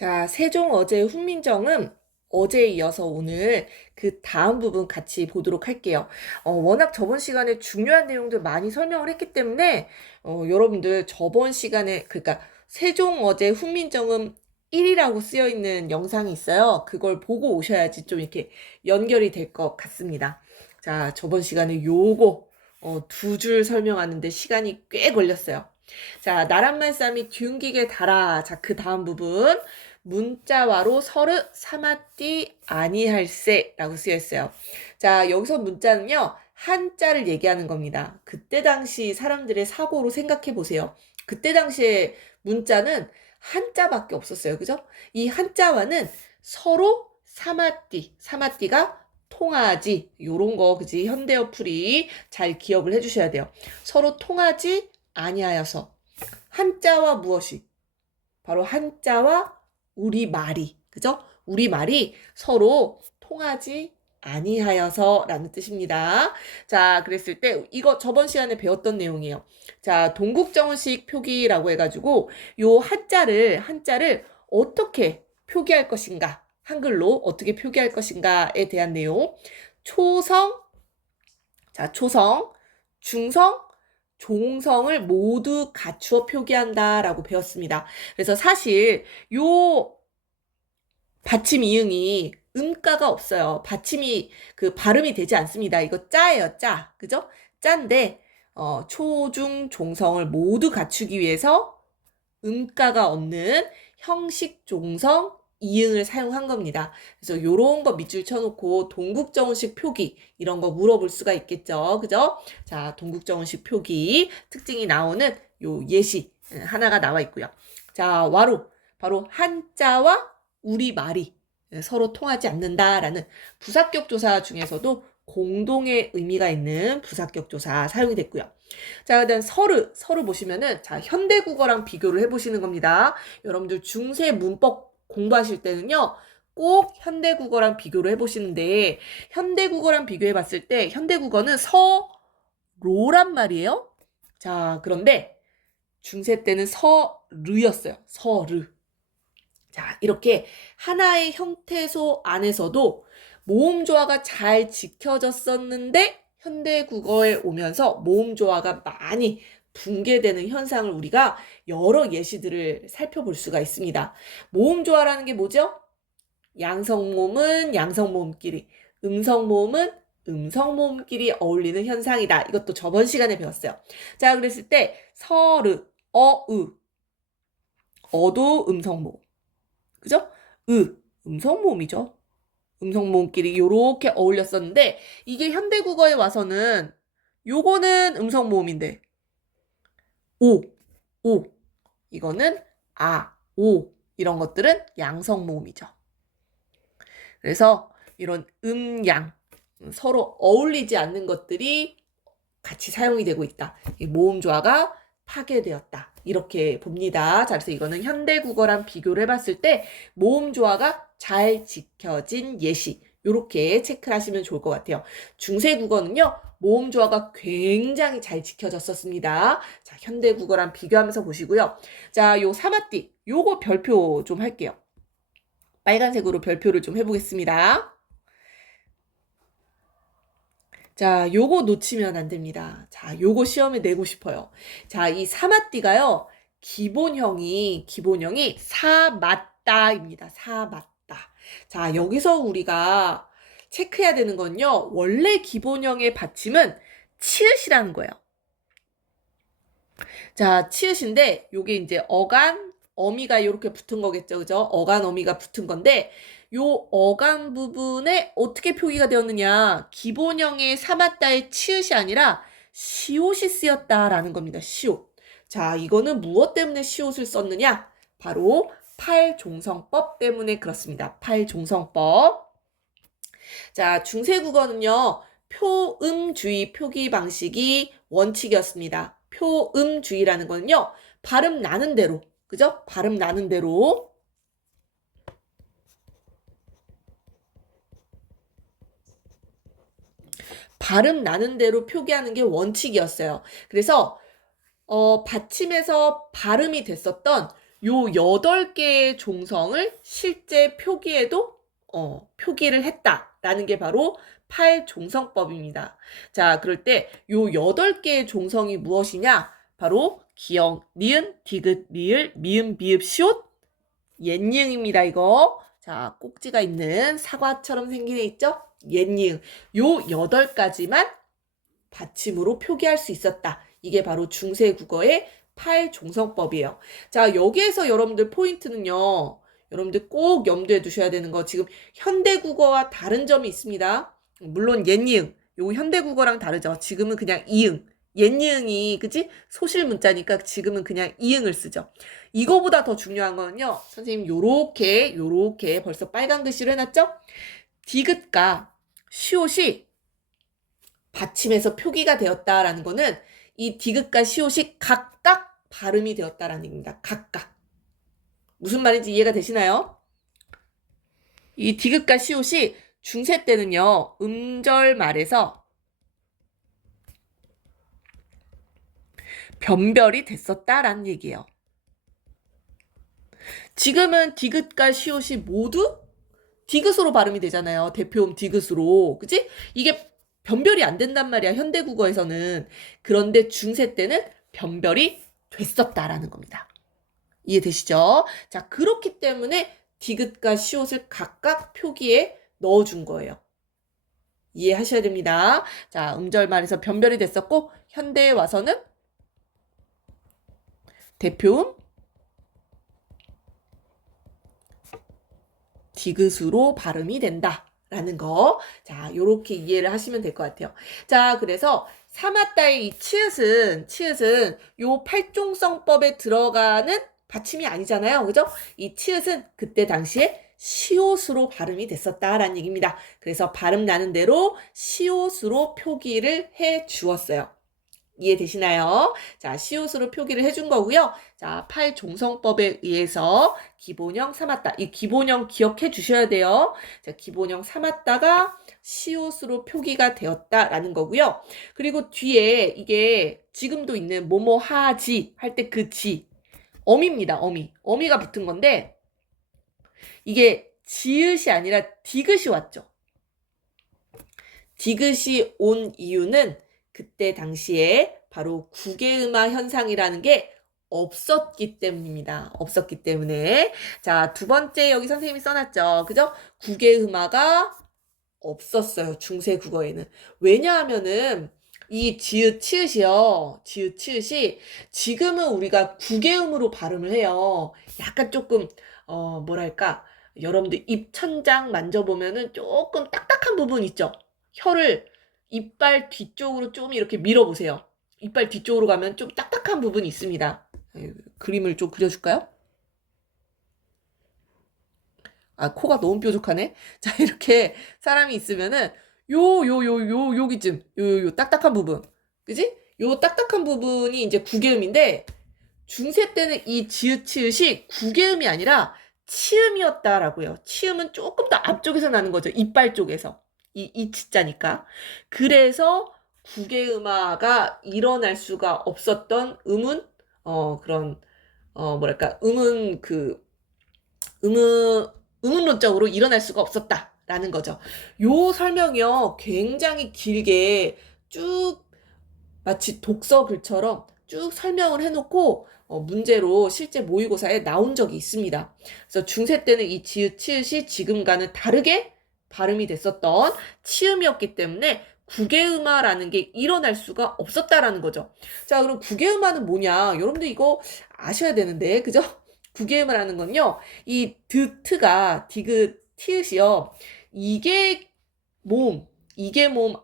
자, 세종 어제 훈민정음 어제에 이어서 오늘 그 다음 부분 같이 보도록 할게요. 워낙 저번 시간에 중요한 내용들 많이 설명을 했기 때문에 여러분들 저번 시간에 그러니까 세종 어제 훈민정음 1이라고 쓰여 있는 영상이 있어요. 그걸 보고 오셔야지 좀 이렇게 연결이 될 것 같습니다. 자, 저번 시간에 요거 두 줄 설명하는데 시간이 꽤 걸렸어요. 자, 나란말 쌈이 뒤웅기게 달아. 자, 그 다음 부분. 문자와로 서르 사마띠 아니할세라고 쓰여 있어요. 자, 여기서 문자는요. 한자를 얘기하는 겁니다. 그때 당시 사람들의 사고로 생각해 보세요. 그때 당시에 문자는 한자밖에 없었어요. 그죠? 이 한자와는 서로 사마띠가 통하지. 요런 거 그지? 현대어 풀이 잘 기억을 해 주셔야 돼요. 서로 통하지 아니하여서 한자와 무엇이? 바로 한자와 우리말이, 그죠? 우리말이 서로 통하지 아니하여서라는 뜻입니다. 자, 그랬을 때 이거 저번 시간에 배웠던 내용이에요. 자, 동국정식 표기라고 해가지고 요 한자를 어떻게 표기할 것인가, 한글로 어떻게 표기할 것인가에 대한 내용. 초성, 자, 초성, 중성, 종성을 모두 갖추어 표기한다라고 배웠습니다. 그래서 사실 요 받침 이응이 음가가 없어요. 받침이 그 발음이 되지 않습니다. 이거 짜예요, 짜. 그죠? 짠데 초, 중, 종성을 모두 갖추기 위해서 음가가 없는 형식, 종성, 이응을 사용한 겁니다. 그래서 요런 거 밑줄 쳐놓고 동국정식 표기 이런 거 물어볼 수가 있겠죠. 그죠? 자, 동국정식 표기 특징이 나오는 요 예시 하나가 나와 있고요. 자, 와로 바로 한자와 우리말이 서로 통하지 않는다라는 부사격 조사 중에서도 공동의 의미가 있는 부사격 조사 사용이 됐고요. 자, 그다음 서류 보시면은 자, 현대국어랑 비교를 해보시는 겁니다. 여러분들 중세 문법 공부하실 때는요, 꼭 현대국어랑 비교를 해보시는데 현대국어랑 비교해봤을 때 현대국어는 서로란 말이에요. 자, 그런데 중세 때는 서르였어요. 서르. 자, 이렇게 하나의 형태소 안에서도 모음조화가 잘 지켜졌었는데 현대국어에 오면서 모음조화가 많이 붕괴되는 현상을 우리가 여러 예시들을 살펴볼 수가 있습니다. 모음조화라는 게 뭐죠? 양성모음은 양성모음끼리, 음성모음은 음성모음끼리 어울리는 현상이다. 이것도 저번 시간에 배웠어요. 자, 그랬을 때 서르, 어도 음성모음. 그죠? 음성모음이죠. 음성모음끼리 요렇게 어울렸었는데 이게 현대국어에 와서는 요거는 음성모음인데 오, 오 이거는 오 이런 것들은 양성모음이죠. 그래서 이런 양 서로 어울리지 않는 것들이 같이 사용이 되고 있다. 이 모음조화가 파괴되었다. 이렇게 봅니다. 자, 그래서 이거는 현대국어랑 비교를 해봤을 때 모음조화가 잘 지켜진 예시. 이렇게 체크를 하시면 좋을 것 같아요. 중세국어는요. 모음조화가 굉장히 잘 지켜졌었습니다. 자, 현대국어랑 비교하면서 보시고요. 자, 요 사마띠. 요거 별표 좀 할게요. 빨간색으로 별표를 좀 해보겠습니다. 자, 요거 놓치면 안 됩니다. 자, 요거 시험에 내고 싶어요. 자, 이 사마띠가요, 기본형이 사맞다입니다. 사맞다. 자, 여기서 우리가 체크해야 되는 건요, 원래 기본형의 받침은 치읓이라는 거예요. 자, 치읓인데, 요게 이제 어미가 이렇게 붙은 거겠죠. 그죠? 어미가 붙은 건데, 요 어간 부분에 어떻게 표기가 되었느냐. 기본형의 사맞다의 치읓이 아니라 시옷이 쓰였다라는 겁니다. 시옷. 자, 이거는 무엇 때문에 시옷을 썼느냐? 바로 팔종성법 때문에 그렇습니다. 팔종성법. 자, 중세국어는요. 표음주의 표기 방식이 원칙이었습니다. 표음주의라는 거는요. 발음 나는 대로, 그죠? 발음 나는 대로 표기하는 게 원칙이었어요. 그래서 받침에서 발음이 됐었던 요 8개의 종성을 실제 표기에도 표기를 했다라는 게 바로 팔종성법입니다. 자, 그럴 때 요 8개의 종성이 무엇이냐? 바로 기역, 니은, 디귿, 리을, 미음, 비읍, 시옷, 옌니응입니다, 이거. 자, 꼭지가 있는 사과처럼 생긴 애 있죠? 옌니응. 요 8가지만 받침으로 표기할 수 있었다. 이게 바로 중세국어의 팔종성법이에요. 자, 여기에서 여러분들 포인트는요. 여러분들 꼭 염두에 두셔야 되는 거, 지금 현대국어와 다른 점이 있습니다. 물론 옌니응, 요거 현대국어랑 다르죠. 지금은 그냥 이응. 옌니응이 그치? 소실 문자니까 지금은 그냥 이응을 쓰죠. 이거보다 더 중요한 거는요. 선생님 요렇게 벌써 빨간 글씨로 해놨죠? 디귿과 시옷이 받침에서 표기가 되었다라는 거는 이 디귿과 시옷이 각각 발음이 되었다라는 얘기입니다. 각각. 무슨 말인지 이해가 되시나요? 이 디귿과 시옷이 중세 때는요. 음절 말에서 변별이 됐었다라는 얘기예요. 지금은 디귿과 시옷이 모두 디귿으로 발음이 되잖아요. 대표음 디귿으로. 그치? 이게 변별이 안 된단 말이야. 현대국어에서는. 그런데 중세 때는 변별이 됐었다라는 겁니다. 이해되시죠? 자, 그렇기 때문에 디귿과 시옷을 각각 표기에 넣어준 거예요. 이해하셔야 됩니다. 자, 음절말에서 변별이 됐었고 현대에 와서는 대표음 디귿으로 발음이 된다라는 거. 자, 요렇게 이해를 하시면 될 것 같아요. 자, 그래서 사마따의 이 치읓은 요 팔종성법에 들어가는 받침이 아니잖아요. 그죠? 이 치읓은 그때 당시에 시옷으로 발음이 됐었다라는 얘기입니다. 그래서 발음 나는 대로 시옷으로 표기를 해 주었어요. 이해되시나요? 자, 시옷으로 표기를 해준 거고요. 자, 팔종성법에 의해서 기본형 삼았다. 이 기본형 기억해 주셔야 돼요. 자, 기본형 삼았다가 시옷으로 표기가 되었다라는 거고요. 그리고 뒤에 이게 지금도 있는 뭐뭐 하지 할 때 그 지. 어미입니다. 어미가 붙은 건데 이게 지읒이 아니라 디귿이 왔죠. 디귿이 온 이유는 그때 당시에 바로 국외음화 현상이라는 게 없었기 때문입니다. 없었기 때문에. 자, 두 번째 여기 선생님이 써놨죠. 그죠? 국외음화가 없었어요. 중세 국어에는. 왜냐하면은 이 지읒, 치읓이요. 지읒, 치읓이 지금은 우리가 국외음으로 발음을 해요. 약간 조금 뭐랄까 여러분들 입천장 만져보면은 조금 딱딱한 부분 있죠. 혀를 이빨 뒤쪽으로 좀 이렇게 밀어보세요. 이빨 뒤쪽으로 가면 좀 딱딱한 부분이 있습니다. 그림을 좀 그려줄까요? 아, 코가 너무 뾰족하네. 자, 이렇게 사람이 있으면은 여기쯤 요 딱딱한 부분, 그지? 요 딱딱한 부분이 이제 국외음인데 중세 때는 이 지읒 치읓이 국외음이 아니라 치음이었다라고요. 치음은 조금 더 앞쪽에서 나는 거죠. 이빨 쪽에서. 이 치자니까. 그래서 국외음화가 일어날 수가 없었던 그런 뭐랄까 음은 의문론적으로 일어날 수가 없었다라는 거죠. 요 설명이요 굉장히 길게 쭉 마치 독서 글처럼 쭉 설명을 해놓고 문제로 실제 모의고사에 나온 적이 있습니다. 그래서 중세 때는 이 지읒, 치읓이 지금과는 다르게 발음이 됐었던 치음이었기 때문에 국외음화라는 게 일어날 수가 없었다라는 거죠. 자, 그럼 국외음화는 뭐냐? 여러분들 이거 아셔야 되는데, 그죠? 국외음화라는 건요, 이 드트가 디귿, 티읕이요, 이게 모음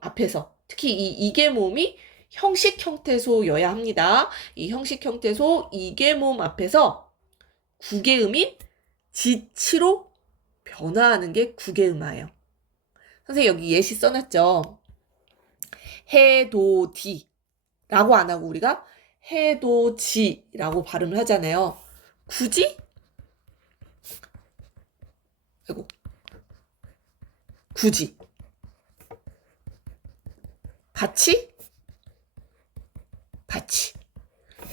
앞에서, 특히 이 이게 모음이 형식 형태소여야 합니다. 이 형식 형태소 이게 모음 앞에서 국외음인 지치로 변화하는 게 국외음화예요. 선생님 여기 예시 써놨죠. 해도디라고 안 하고 우리가 해도지라고 발음을 하잖아요. 굳이? 아이고. 굳이. 같이?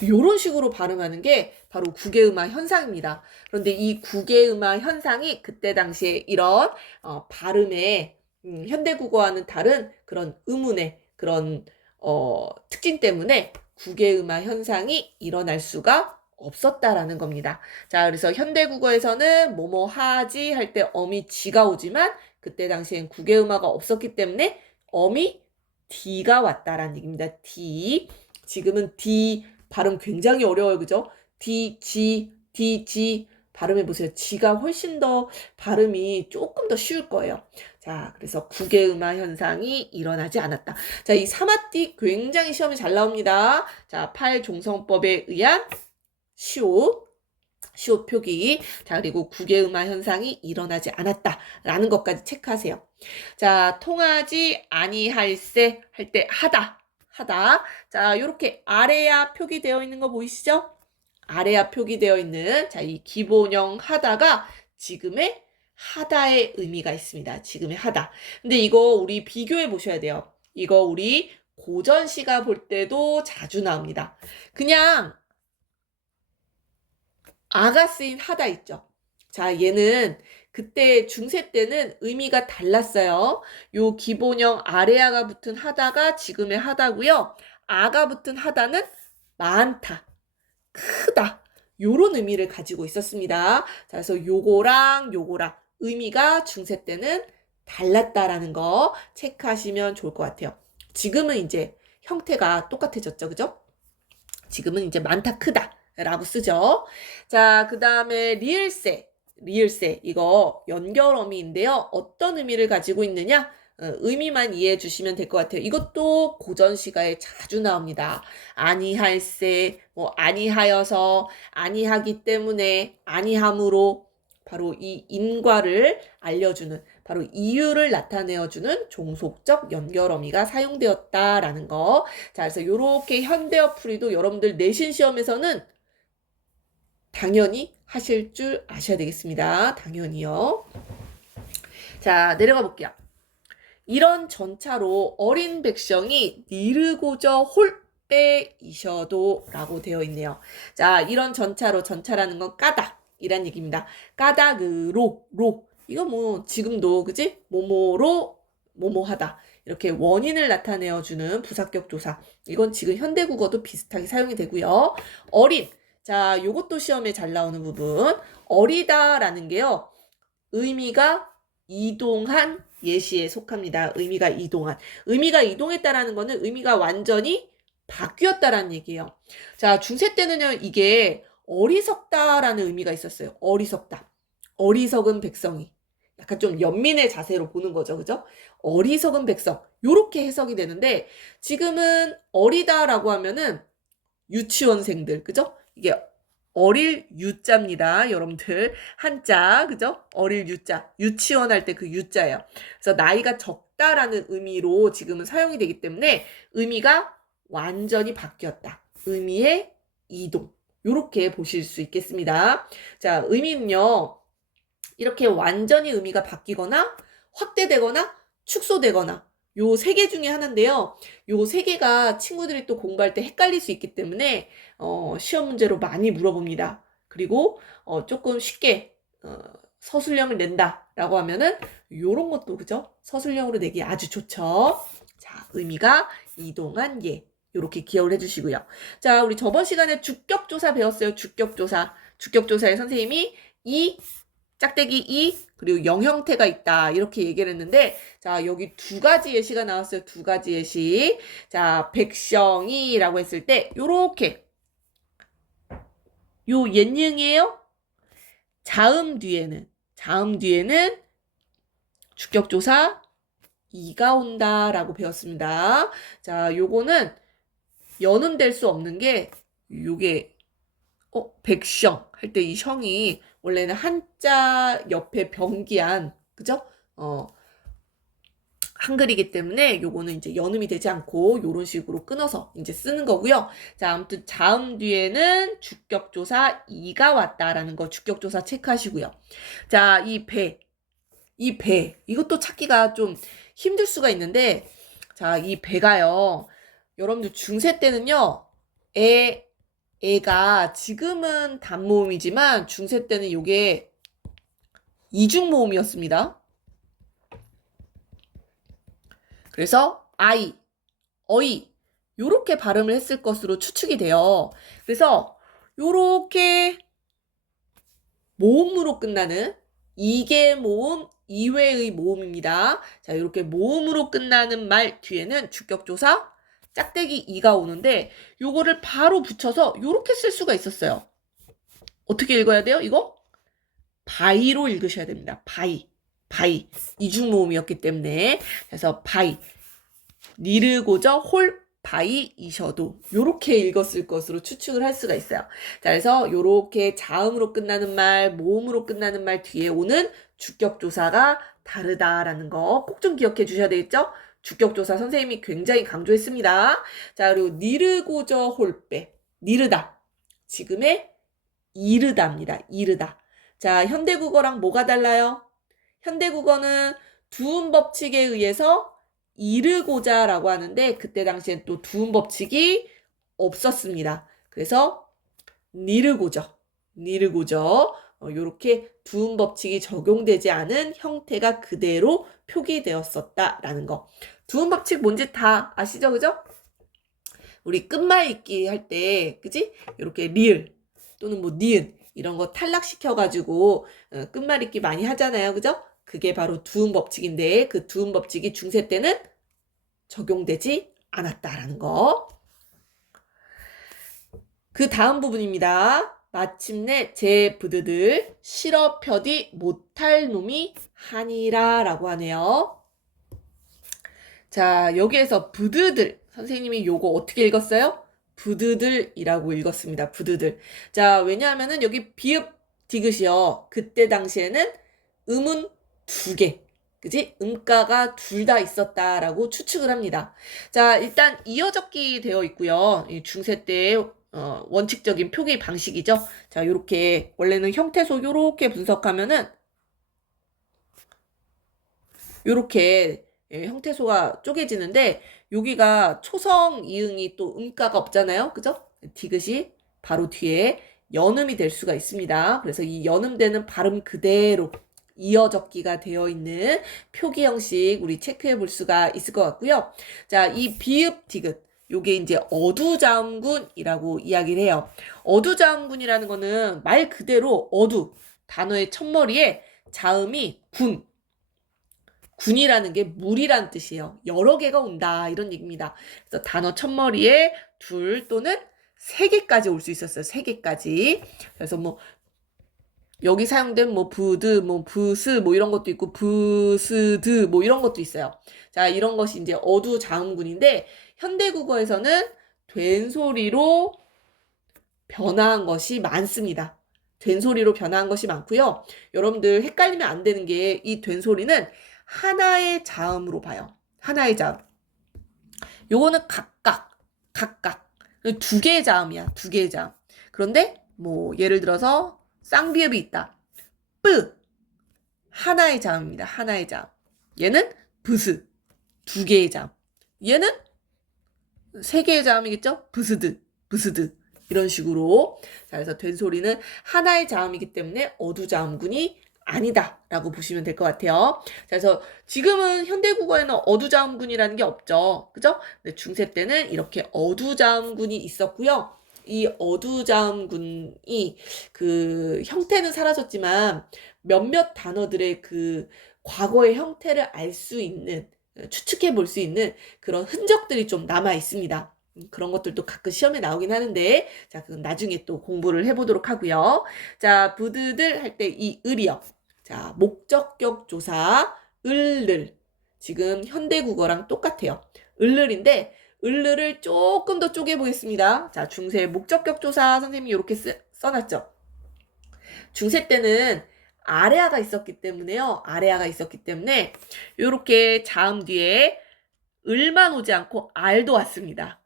요런 식으로 발음하는 게 바로 국외음화 현상입니다. 그런데 이 국외음화 현상이 그때 당시에 이런 발음의 현대국어와는 다른 그런 음운의 그런 특징 때문에 국외음화 현상이 일어날 수가 없었다라는 겁니다. 자, 그래서 현대국어에서는 뭐뭐 하지 할 때 어미 지가 오지만 그때 당시엔 국외음화가 없었기 때문에 어미 D가 왔다라는 얘기입니다. D. 지금은 D 발음 굉장히 어려워요. 그죠? D, G, D, G. 발음해보세요. G가 훨씬 더 발음이 조금 더 쉬울 거예요. 자, 그래서 국외음화 현상이 일어나지 않았다. 자, 이 사마띠 굉장히 시험에 잘 나옵니다. 자, 팔종성법에 의한 시옷 표기. 자, 그리고 국외음화 현상이 일어나지 않았다라는 것까지 체크하세요. 자, 통하지 아니할세 할 때 하다. 자, 요렇게 아래야 표기되어 있는 거 보이시죠? 아래야 표기되어 있는 자, 이 기본형 하다가 지금의 하다의 의미가 있습니다. 지금의 하다. 근데 이거 우리 비교해 보셔야 돼요. 이거 우리 고전시가 볼 때도 자주 나옵니다. 그냥 아가 쓰인 하다 있죠. 자, 얘는 그때 중세 때는 의미가 달랐어요. 요 기본형 아래아가 붙은 하다가 지금의 하다고요. 아가 붙은 하다는 많다, 크다 요런 의미를 가지고 있었습니다. 자, 그래서 요거랑 의미가 중세 때는 달랐다라는 거 체크하시면 좋을 것 같아요. 지금은 이제 형태가 똑같아졌죠. 그죠? 지금은 이제 많다, 크다 라고 쓰죠. 자, 그 다음에 리을세. 이거 연결어미인데요. 어떤 의미를 가지고 있느냐? 의미만 이해해 주시면 될 것 같아요. 이것도 고전시가에 자주 나옵니다. 아니할세, 뭐 아니하여서, 아니하기 때문에, 아니함으로 바로 이 인과를 알려주는 바로 이유를 나타내어주는 종속적 연결어미가 사용되었다라는 거. 자, 그래서 이렇게 현대어 풀이도 여러분들 내신 시험에서는 당연히 하실 줄 아셔야 되겠습니다. 당연히요. 자, 내려가 볼게요. 이런 전차로 어린 백성이 니르고저 홀빼이셔도 라고 되어 있네요. 자, 이런 전차라는 건 까닭이란 얘기입니다. 까닭으로 이거 뭐 지금도 그지? 뭐뭐로 뭐뭐하다 이렇게 원인을 나타내어주는 부사격 조사. 이건 지금 현대국어도 비슷하게 사용이 되고요. 어린. 자, 요것도 시험에 잘 나오는 부분. 어리다라는 게요. 의미가 이동한 예시에 속합니다. 의미가 이동했다라는 거는 의미가 완전히 바뀌었다라는 얘기예요. 자, 중세 때는요, 이게 어리석다라는 의미가 있었어요. 어리석은 백성이. 약간 좀 연민의 자세로 보는 거죠. 그죠? 어리석은 백성. 요렇게 해석이 되는데, 지금은 어리다라고 하면은 유치원생들. 그죠? 이게 어릴 유자입니다. 여러분들. 한자. 그죠? 어릴 유자. 유치원 할 때 그 유자예요. 그래서 나이가 적다라는 의미로 지금은 사용이 되기 때문에 의미가 완전히 바뀌었다. 의미의 이동. 요렇게 보실 수 있겠습니다. 자, 의미는요. 이렇게 완전히 의미가 바뀌거나 확대되거나 축소되거나 요 세 개 중에 하나인데요. 요 세 개가 친구들이 또 공부할 때 헷갈릴 수 있기 때문에 시험 문제로 많이 물어봅니다. 그리고 조금 쉽게 서술형을 낸다라고 하면은 요런 것도 그죠? 서술형으로 내기 아주 좋죠. 자, 의미가 이동한 예. 요렇게 기억을 해주시고요. 자, 우리 저번 시간에 주격조사 배웠어요. 주격조사에 선생님이 이 짝대기 2 그리고 영형태가 있다 이렇게 얘기를 했는데 자 여기 두 가지 예시가 나왔어요. 두 가지 예시. 자 백성이라고 했을 때 요렇게 요 옛능이에요. 자음 뒤에는 주격조사 2가 온다라고 배웠습니다. 자 요거는 연은 될 수 없는 게 요게 백성 할 때 이 성이 원래는 한자 옆에 병기한 그죠? 한글이기 때문에 요거는 이제 연음이 되지 않고 요런 식으로 끊어서 이제 쓰는 거고요. 자, 아무튼 자음 뒤에는 주격조사 2가 왔다라는 거 주격조사 체크하시고요. 자, 이 배 이것도 찾기가 좀 힘들 수가 있는데 자, 이 배가요. 여러분들 중세 때는요. 애가 지금은 단모음이지만 중세 때는 요게 이중모음이었습니다. 그래서 아이, 어이 요렇게 발음을 했을 것으로 추측이 돼요. 그래서 요렇게 모음으로 끝나는 이계 모음, 이외의 모음입니다. 자, 이렇게 모음으로 끝나는 말 뒤에는 주격조사 짝대기 이가 오는데 요거를 바로 붙여서 요렇게 쓸 수가 있었어요. 어떻게 읽어야 돼요? 이거? 바이로 읽으셔야 됩니다. 바이. 이중모음이었기 때문에. 그래서 바이. 니르고저 홀 바이이셔도 요렇게 읽었을 것으로 추측을 할 수가 있어요. 자, 그래서 요렇게 자음으로 끝나는 말, 모음으로 끝나는 말 뒤에 오는 주격조사가 다르다라는 거 꼭 좀 기억해 주셔야 되겠죠? 주격조사 선생님이 굉장히 강조했습니다. 자, 그리고 니르고저 홀빼. 니르다. 지금의 이르다입니다. 이르다. 자, 현대국어랑 뭐가 달라요? 현대국어는 두음 법칙에 의해서 이르고자라고 하는데 그때 당시엔 또 두음 법칙이 없었습니다. 그래서 니르고저 요렇게 두음 법칙이 적용되지 않은 형태가 그대로 표기되었었다라는 거. 두음 법칙 뭔지 다 아시죠? 그죠? 우리 끝말 잇기 할 때 그지? 이렇게 리을 또는 뭐 니은 이런 거 탈락시켜가지고 끝말 잇기 많이 하잖아요. 그죠? 그게 바로 두음 법칙인데 그 두음 법칙이 중세 때는 적용되지 않았다라는 거. 그 다음 부분입니다. 마침내 제 부드들 실어 펴디 못할 놈이 하니라 라고 하네요. 자, 여기에서 부드들 선생님이 요거 어떻게 읽었어요? 부드들이라고 읽었습니다. 부드들. 자, 왜냐하면은 여기 비읍 디귿이요. 그때 당시에는 음은 2개. 그지? 음가가 둘 다 있었다라고 추측을 합니다. 자, 일단 이어적기 되어 있고요. 이 중세 때의 원칙적인 표기 방식이죠. 자, 요렇게 원래는 형태소 요렇게 분석하면은 요렇게 형태소가 쪼개지는데 여기가 초성 이응이 또 음가가 없잖아요. 그죠? 디귿이 바로 뒤에 연음이 될 수가 있습니다. 그래서 이 연음되는 발음 그대로 이어적기가 되어 있는 표기 형식 우리 체크해 볼 수가 있을 것 같고요. 자, 이 비읍 디귿 요게 이제 어두자음군이라고 이야기를 해요. 어두자음군이라는 거는 말 그대로 어두 단어의 첫머리에 자음이 군이라는 게 물이란 뜻이에요. 여러 개가 온다 이런 얘기입니다. 그래서 단어 첫머리에 2 또는 3개까지 올 수 있었어요. 3개까지. 그래서 뭐 여기 사용된 뭐 부드, 뭐 부스, 뭐 이런 것도 있고 부스드 뭐 이런 것도 있어요. 자, 이런 것이 이제 어두자음군인데 현대국어에서는 된소리로 변화한 것이 많습니다. 된소리로 변화한 것이 많고요. 여러분들 헷갈리면 안 되는 게 이 된소리는 하나의 자음으로 봐요. 하나의 자음. 요거는 각각 2개의 자음이야. 2개의 자음. 그런데 뭐 예를 들어서 쌍비읍이 있다. 뿌 하나의 자음입니다. 하나의 자음. 얘는 브스 2개의 자음. 얘는 3개의 자음이겠죠? 부스드 이런 식으로. 자, 그래서 된소리는 하나의 자음이기 때문에 어두자음군이 아니다라고 보시면 될 것 같아요. 자, 그래서 지금은 현대국어에는 어두자음군이라는 게 없죠. 그죠? 근데 중세 때는 이렇게 어두자음군이 있었고요. 이 어두자음군이 그 형태는 사라졌지만 몇몇 단어들의 그 과거의 형태를 알 수 있는 추측해 볼 수 있는 그런 흔적들이 좀 남아 있습니다. 그런 것들도 가끔 시험에 나오긴 하는데 자, 그건 나중에 또 공부를 해보도록 하고요. 자, 부드들 할 때 이 을이요. 자, 목적격 조사 을를 지금 현대국어랑 똑같아요. 을을인데 을을 조금 더 쪼개 보겠습니다. 자, 중세 목적격 조사 선생님이 이렇게 써놨죠. 중세 때는 아래아가 있었기 때문에요. 아래아가 있었기 때문에 이렇게 자음 뒤에 을만 오지 않고 알도 왔습니다.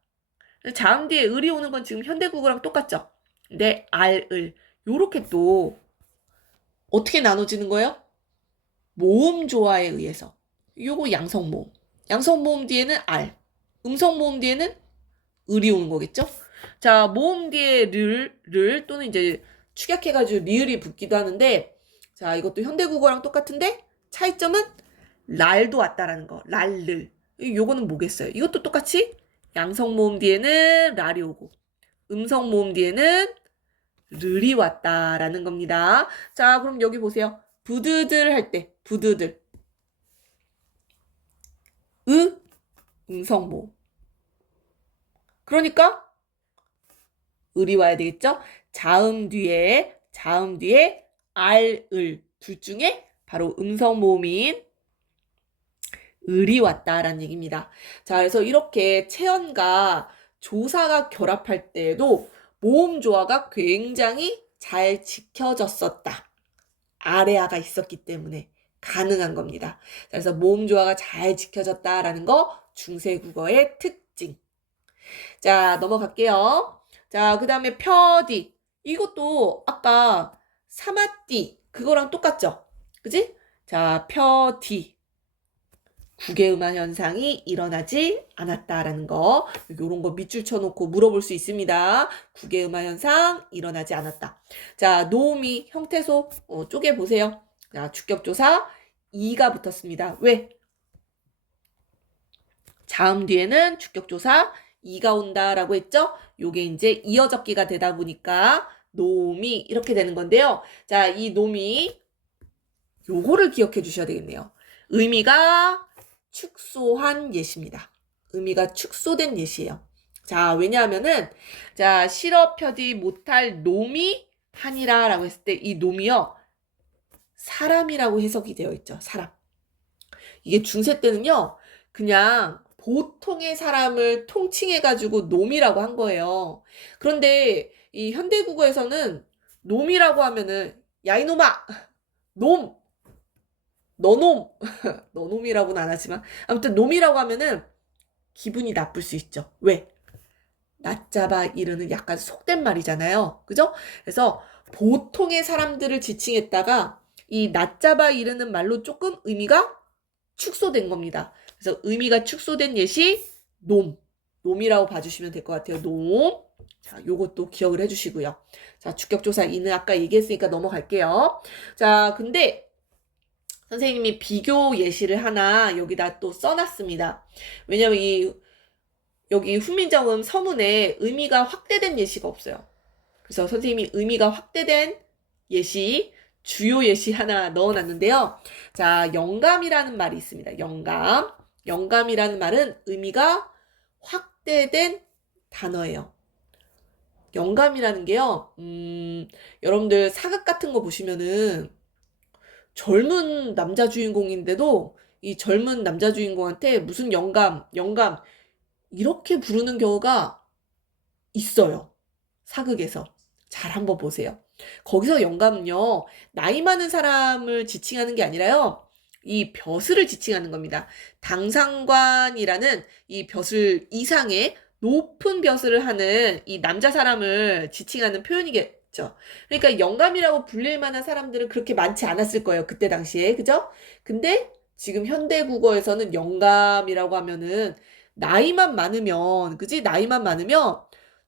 자음 뒤에 을이 오는 건 지금 현대국어랑 똑같죠. 근데 알, 을 요렇게 또 어떻게 나눠지는 거예요? 모음 조화에 의해서. 요거 양성모음. 양성모음 뒤에는 알, 음성모음 뒤에는 을이 오는 거겠죠. 자, 모음 뒤에 를 또는 이제 축약해가지고 리을이 붙기도 하는데, 자, 이것도 현대국어랑 똑같은데 차이점은 랄도 왔다라는 거. 랄를. 요거는 뭐겠어요? 이것도 똑같이 양성 모음 뒤에는 랄이 오고 음성 모음 뒤에는 르리 왔다라는 겁니다. 자, 그럼 여기 보세요. 부드들 할 때 부드들 음성 모음. 그러니까 을이 와야 되겠죠? 자음 뒤에 알을 둘 중에 바로 음성 모음인 을이 왔다라는 얘기입니다. 자, 그래서 이렇게 체언과 조사가 결합할 때에도 모음 조화가 굉장히 잘 지켜졌었다. 아래아가 있었기 때문에 가능한 겁니다. 그래서 모음 조화가 잘 지켜졌다라는 거 중세국어의 특징. 자, 넘어갈게요. 자, 그 다음에 펴디. 이것도 아까 사마띠 그거랑 똑같죠? 그지? 자, 펴디. 국외음화 현상이 일어나지 않았다라는 거. 요런 거 밑줄 쳐놓고 물어볼 수 있습니다. 국외음화 현상 일어나지 않았다. 자, 노미 형태소 쪼개보세요. 자, 주격조사 이가 붙었습니다. 왜? 자음 뒤에는 주격조사 이가 온다라고 했죠? 요게 이제 이어적기가 되다 보니까 노미 이렇게 되는 건데요. 자, 이 노미 요거를 기억해 주셔야 되겠네요. 의미가 축소한 예시입니다. 의미가 축소된 예시예요. 자, 왜냐하면은 자, 실어 펴지 못할 놈이 하니라라고 했을 때 이 놈이요. 사람이라고 해석이 되어 있죠. 사람. 이게 중세 때는요. 그냥 보통의 사람을 통칭해가지고 놈이라고 한 거예요. 그런데 이 현대국어에서는 놈이라고 하면은 야 이놈아 놈 너놈 너놈이라고는 안 하지만 아무튼 놈이라고 하면은 기분이 나쁠 수 있죠. 왜? 낮잡아 이르는 약간 속된 말이잖아요. 그죠? 그래서 보통의 사람들을 지칭했다가 이 낮잡아 이르는 말로 조금 의미가 축소된 겁니다. 그래서 의미가 축소된 예시 놈. 놈이라고 봐주시면 될 것 같아요. 놈. 자, 요것도 기억을 해주시고요. 자, 주격조사 이는 아까 얘기했으니까 넘어갈게요. 자, 근데 선생님이 비교 예시를 하나 여기다 또 써놨습니다. 왜냐면 여기 훈민정음 서문에 의미가 확대된 예시가 없어요. 그래서 선생님이 의미가 확대된 예시, 주요 예시 하나 넣어놨는데요. 자, 영감이라는 말이 있습니다. 영감. 영감이라는 말은 의미가 확대된 단어예요. 영감이라는 게요. 여러분들 사극 같은 거 보시면은 젊은 남자 주인공인데도 이 젊은 남자 주인공한테 무슨 영감 이렇게 부르는 경우가 있어요. 사극에서. 잘 한번 보세요. 거기서 영감은요. 나이 많은 사람을 지칭하는 게 아니라요. 이 벼슬을 지칭하는 겁니다. 당상관이라는 이 벼슬 이상의 높은 벼슬을 하는 이 남자 사람을 지칭하는 표현이겠죠. 그러니까 영감이라고 불릴 만한 사람들은 그렇게 많지 않았을 거예요. 그때 당시에. 그죠? 근데 지금 현대 국어에서는 영감이라고 하면은 나이만 많으면, 그지? 나이만 많으면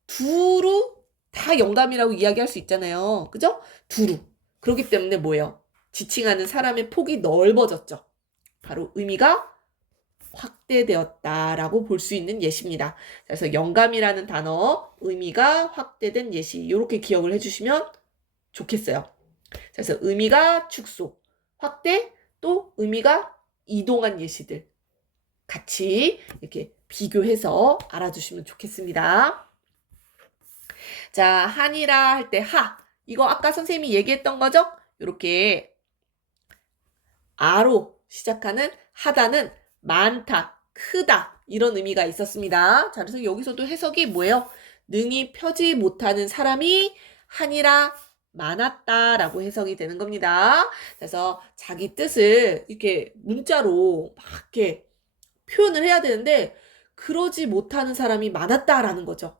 두루 다 영감이라고 이야기할 수 있잖아요. 그죠? 두루. 그렇기 때문에 뭐예요? 지칭하는 사람의 폭이 넓어졌죠. 바로 의미가 확대되었다라고 볼 수 있는 예시입니다. 그래서 영감이라는 단어, 의미가 확대된 예시. 이렇게 기억을 해주시면 좋겠어요. 그래서 의미가 축소, 확대, 또 의미가 이동한 예시들. 같이 이렇게 비교해서 알아주시면 좋겠습니다. 자, 한이라 할 때 하. 이거 아까 선생님이 얘기했던 거죠? 이렇게 아로 시작하는 하다는 많다, 크다 이런 의미가 있었습니다. 자, 그래서 여기서도 해석이 뭐예요? 능히 펴지 못하는 사람이 한이라 많았다라고 해석이 되는 겁니다. 그래서 자기 뜻을 이렇게 문자로 막 이렇게 표현을 해야 되는데 그러지 못하는 사람이 많았다라는 거죠.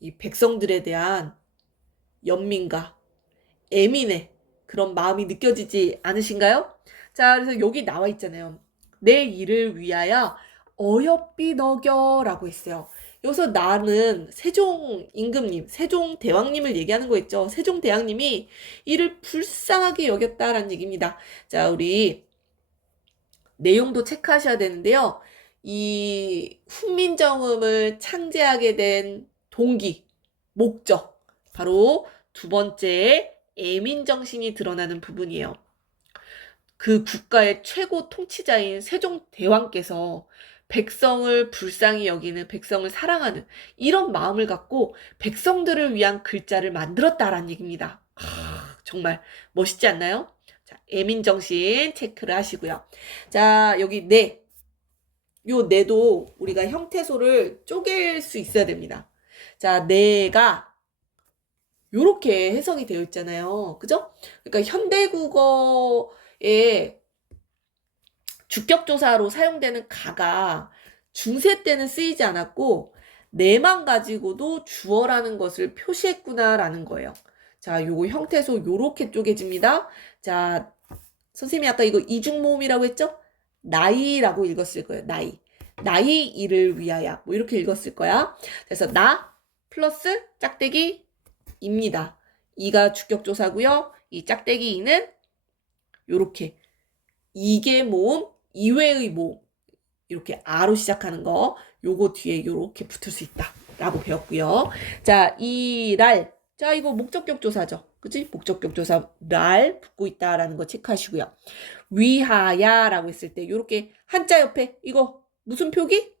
이 백성들에 대한 연민과 애민의 그런 마음이 느껴지지 않으신가요? 자, 그래서 여기 나와 있잖아요. 내 일을 위하여 어여삐 너겨라고 했어요. 여기서 나는 세종 임금님, 세종 대왕님을 얘기하는 거 있죠. 세종 대왕님이 이를 불쌍하게 여겼다라는 얘기입니다. 자, 우리 내용도 체크하셔야 되는데요. 이 훈민정음을 창제하게 된 동기, 목적, 바로 두 번째 애민정신이 드러나는 부분이에요. 그 국가의 최고 통치자인 세종대왕께서 백성을 불쌍히 여기는, 백성을 사랑하는 이런 마음을 갖고 백성들을 위한 글자를 만들었다라는 얘기입니다. 정말 멋있지 않나요? 자, 애민정신 체크를 하시고요. 자, 여기 네. 요 네도 우리가 형태소를 쪼갤 수 있어야 됩니다. 자, 네가 요렇게 해석이 되어 있잖아요. 그죠? 그러니까 현대국어에 주격조사로 사용되는 가가 중세 때는 쓰이지 않았고 네만 가지고도 주어라는 것을 표시했구나라는 거예요. 자, 요거 형태소 요렇게 쪼개집니다. 자, 선생님이 아까 이거 이중모음이라고 했죠? 나이라고 읽었을 거예요. 나이. 나이 이를 위하여. 뭐 이렇게 읽었을 거야. 그래서 나 플러스 짝대기 입니다. 이가 주격조사고요. 이 짝대기 이는 요렇게 이계 모음, 이외의 모음. 이렇게 아로 시작하는 거. 요거 뒤에 요렇게 붙을 수 있다. 라고 배웠고요. 자, 이랄. 자, 이거 목적격 조사죠. 그치? 목적격 조사 랄 붙고 있다라는 거 체크하시고요. 위하야라고 했을 때 요렇게 한자 옆에 이거 무슨 표기?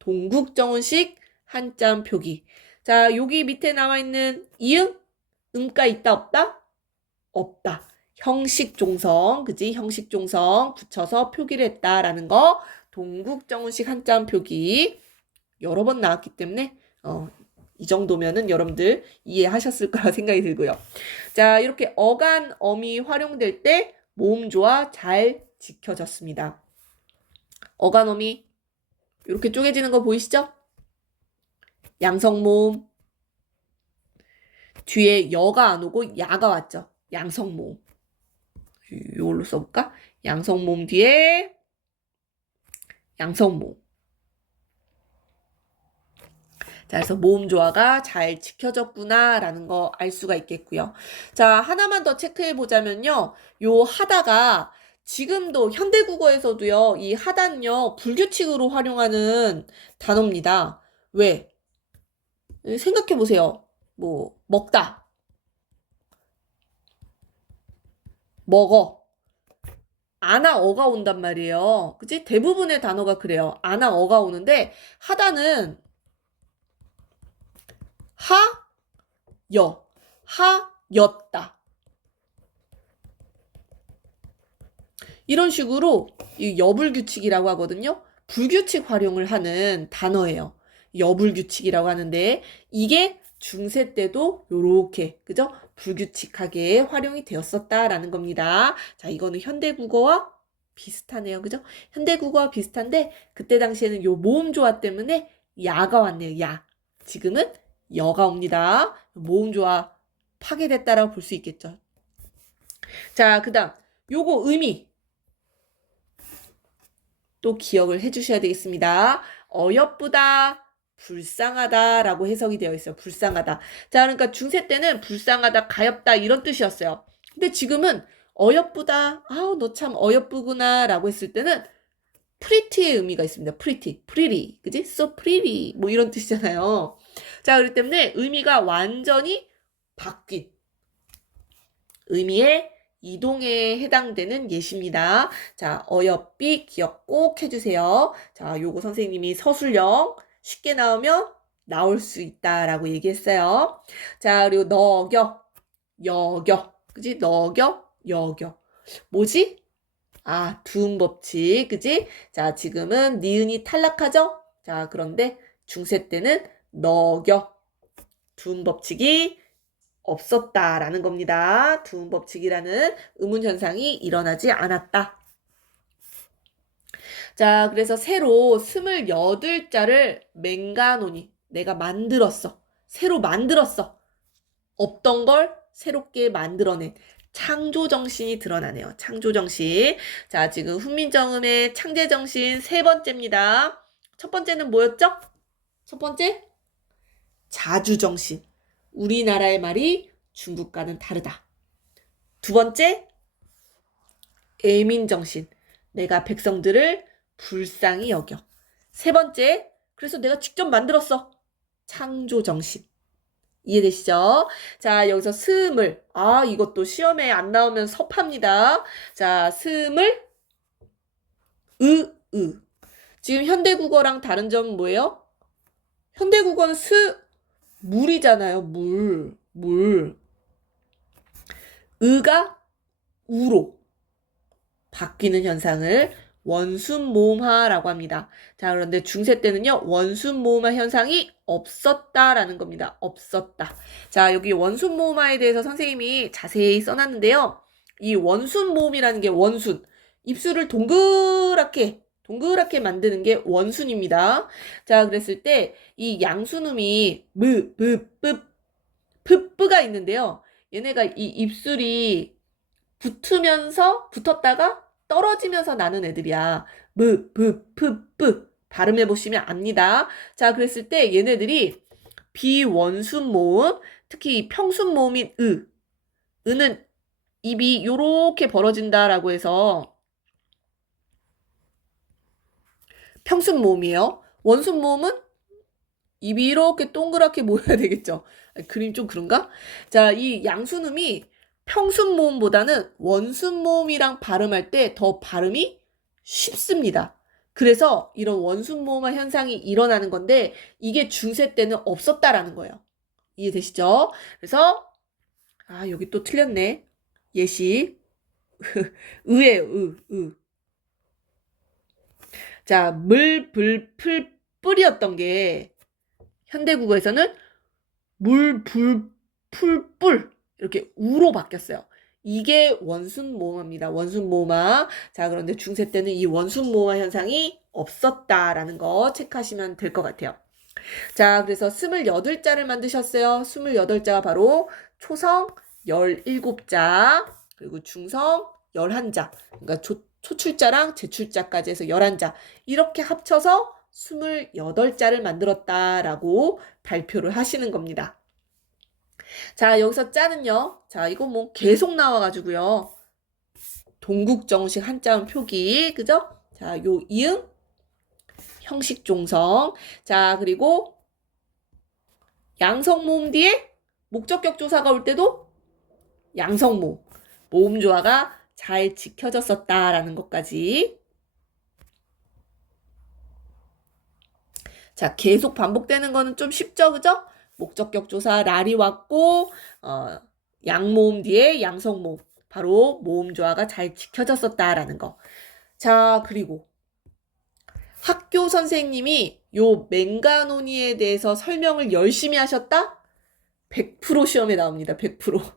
동국정은식 한자음 표기. 자, 여기 밑에 나와 있는 이응? 음가 있다 없다? 없다. 형식종성, 그지? 형식종성 붙여서 표기를 했다라는 거. 동국정은식 한자음 표기 여러 번 나왔기 때문에 이 정도면은 여러분들 이해하셨을 거라 생각이 들고요. 자, 이렇게 어간, 어미 활용될 때 모음조화 잘 지켜졌습니다. 어간, 어미 이렇게 쪼개지는 거 보이시죠? 양성모음 뒤에 여가 안 오고 야가 왔죠. 양성모음 이걸로 써볼까? 양성모음 뒤에 양성모음. 자, 그래서 모음 조화가 잘 지켜졌구나라는 거 알 수가 있겠고요. 자, 하나만 더 체크해 보자면요. 요 하다가 지금도 현대국어에서도요. 이 하다는요. 불규칙으로 활용하는 단어입니다. 왜? 생각해 보세요. 뭐 먹다. 먹어. 아나 어가 온단 말이에요. 그치? 대부분의 단어가 그래요. 아나 어가 오는데 하다는 하였다. 이런 식으로 이 여불규칙이라고 하거든요. 불규칙 활용을 하는 단어예요. 여불규칙이라고 하는데 이게 중세 때도 요렇게 그죠? 불규칙하게 활용이 되었었다라는 겁니다. 자, 이거는 현대국어와 비슷하네요. 그죠? 현대국어와 비슷한데 그때 당시에는 요 모음 조화 때문에 야가 왔네요. 야. 지금은 여가 옵니다. 모음 조화 파괴됐다라고 볼 수 있겠죠. 자, 그다음 요거 의미 또 기억을 해주셔야 되겠습니다. 어여쁘다, 불쌍하다라고 해석이 되어 있어요. 불쌍하다. 자, 그러니까 중세 때는 불쌍하다, 가엾다 이런 뜻이었어요. 근데 지금은 어여쁘다, 아우 너 참 어여쁘구나라고 했을 때는 pretty의 의미가 있습니다. pretty, 그지? So pretty 뭐 이런 뜻이잖아요. 자, 그렇기 때문에 의미가 완전히 바뀐 의미의 이동에 해당되는 예시입니다. 자, 어여삐 기억 꼭 해주세요. 자, 요거 선생님이 서술형 쉽게 나오면 나올 수 있다라고 얘기했어요. 자, 그리고 너겨, 여겨, 그지? 너겨, 여겨. 뭐지? 아, 두음 법칙, 그지? 자, 지금은 니은이 탈락하죠? 자, 그런데 중세 때는 너겨, 두음 법칙이 없었다라는 겁니다. 두음 법칙이라는 의문 현상이 일어나지 않았다. 자, 그래서 새로 28자를 맹가노니 내가 만들었어. 새로 만들었어. 없던 걸 새롭게 만들어낸 창조정신이 드러나네요. 창조정신. 자, 지금 훈민정음의 창제정신 세 번째입니다. 첫 번째는 뭐였죠? 첫 번째, 자주정신. 우리나라의 말이 중국과는 다르다. 두 번째, 애민정신. 내가 백성들을 불쌍히 여겨. 세 번째, 그래서 내가 직접 만들었어. 창조정신. 이해되시죠? 자, 여기서 스물. 이것도 시험에 안 나오면 섭합니다. 자, 스물, 으. 지금 현대국어랑 다른 점은 뭐예요? 현대국어는 물이잖아요. 물. 으가 우로 바뀌는 현상을 원순모음화라고 합니다. 자, 그런데 중세 때는요, 원순모음화 현상이 없었다라는 겁니다. 없었다. 자, 여기 원순모음화에 대해서 선생님이 자세히 써놨는데요. 이 원순모음이라는 게 원순, 입술을 동그랗게 만드는 게 원순입니다. 자, 그랬을 때 이 양순음이 뿌가 있는데요. 얘네가 이 입술이 붙었다가 떨어지면서 나는 애들이야. 뿌. 발음해 보시면 압니다. 자, 그랬을 때 얘네들이 비원순 모음, 특히 이 평순 모음인 으는 입이 요렇게 벌어진다라고 해서 평순 모음이에요. 원순 모음은 입이 이렇게 동그랗게 모여야 되겠죠. 그림 좀 그런가? 자, 이 양순음이 평순 모음보다는 원순 모음이랑 발음할 때 더 발음이 쉽습니다. 그래서 이런 원순 모음화 현상이 일어나는 건데 이게 중세 때는 없었다라는 거예요. 이해되시죠? 그래서 여기 또 틀렸네. 예시. 으예요. 으. 자, 풀, 뿔이었던 게 현대국어에서는 풀, 이렇게 우로 바뀌었어요. 이게 원순모음화입니다. 원순모음화. 자, 그런데 중세 때는 이 원순모음화 현상이 없었다라는 거 체크하시면 될 것 같아요. 자, 그래서 28자를 만드셨어요. 28자가 바로 초성 17자, 그리고 중성 11자. 그러니까 초출자랑 제출자까지 해서 11자. 이렇게 합쳐서 28자를 만들었다라고 발표를 하시는 겁니다. 자, 여기서 자는요. 자, 이거 뭐 계속 나와가지고요. 동국정식 한자음 표기, 그죠? 자, 요 이응, 형식종성. 자, 그리고 양성모음 뒤에 목적격 조사가 올 때도 양성모음. 모음 조화가 잘 지켜졌었다라는 것까지. 자, 계속 반복되는 거는 좀 쉽죠, 그죠? 목적격 조사 랄이 왔고 양모음 뒤에 양성모음, 바로 모음 조화가 잘 지켜졌었다라는 거. 자, 그리고 학교 선생님이 요 맹가노니에 대해서 설명을 열심히 하셨다? 100% 시험에 나옵니다. 100%.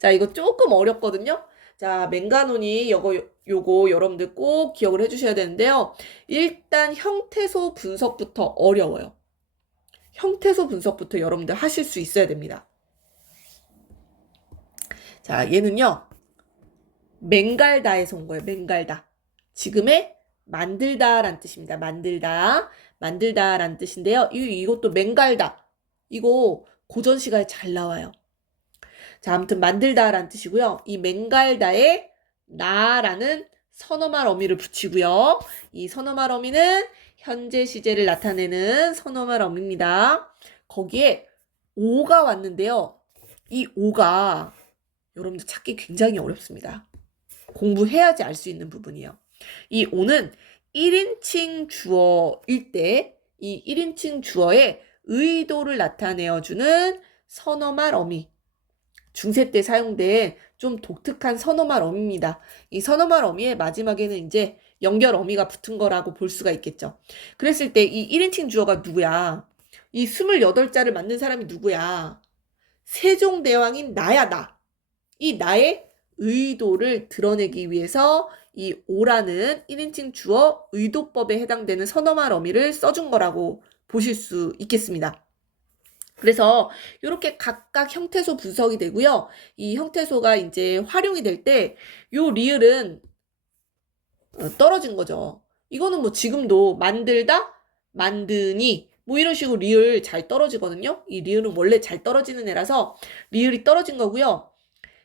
자, 이거 조금 어렵거든요. 자, 맹가노니 요거 여러분들 꼭 기억을 해주셔야 되는데요. 일단 형태소 분석부터 어려워요. 형태소 분석부터 여러분들 하실 수 있어야 됩니다. 자, 얘는요. 맹갈다에서 온 거예요. 맹갈다. 지금의 만들다라는 뜻입니다. 만들다라는 뜻인데요. 이것도 맹갈다. 이거 고전 시가에 잘 나와요. 자, 아무튼 만들다라는 뜻이고요. 이 맹갈다에 나라는 선어말 어미를 붙이고요. 이 선어말 어미는 현재 시제를 나타내는 선어말 어미입니다. 거기에 오가 왔는데요. 이 오가 여러분들 찾기 굉장히 어렵습니다. 공부해야지 알 수 있는 부분이에요. 이 오는 1인칭 주어일 때 이 1인칭 주어의 의도를 나타내어주는 선어말 어미. 중세 때 사용된 좀 독특한 선어말 어미입니다. 이 선어말 어미의 마지막에는 이제 연결 어미가 붙은 거라고 볼 수가 있겠죠. 그랬을 때 이 1인칭 주어가 누구야? 이 28자를 만든 사람이 누구야? 세종대왕인 나야, 나. 이 나의 의도를 드러내기 위해서 이 오라는 1인칭 주어 의도법에 해당되는 선어말 어미를 써준 거라고 보실 수 있겠습니다. 그래서 이렇게 각각 형태소 분석이 되고요. 이 형태소가 이제 활용이 될 때 요 리을은 떨어진 거죠. 이거는 뭐 지금도 만들다, 만드니, 뭐 이런 식으로 리을 잘 떨어지거든요. 이 리을은 원래 잘 떨어지는 애라서 리을이 떨어진 거고요.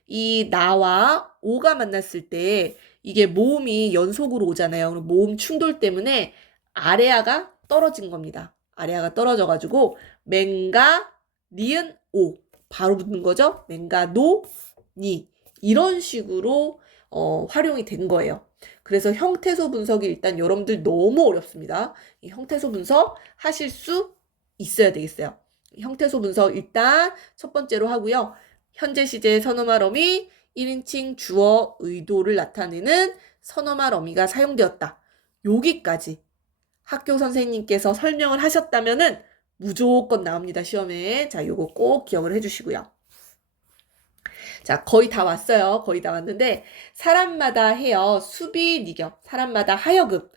이 나와 오가 만났을 때 이게 모음이 연속으로 오잖아요. 그럼 모음 충돌 때문에 아래아가 떨어진 겁니다. 아래아가 떨어져가지고 맹가 니은 오 바로 붙는 거죠. 맹가 노 니 이런 식으로 활용이 된 거예요. 그래서 형태소 분석이 일단 여러분들 너무 어렵습니다. 이 형태소 분석 하실 수 있어야 되겠어요. 형태소 분석 일단 첫 번째로 하고요. 현재 시제 선어말 어미 1인칭 주어 의도를 나타내는 선어말 어미가 사용되었다. 여기까지 학교 선생님께서 설명을 하셨다면은 무조건 나옵니다. 시험에. 자, 요거 꼭 기억을 해주시고요. 자, 거의 다 왔어요. 거의 다 왔는데 사람마다 해요. 수비 니격. 사람마다 하여금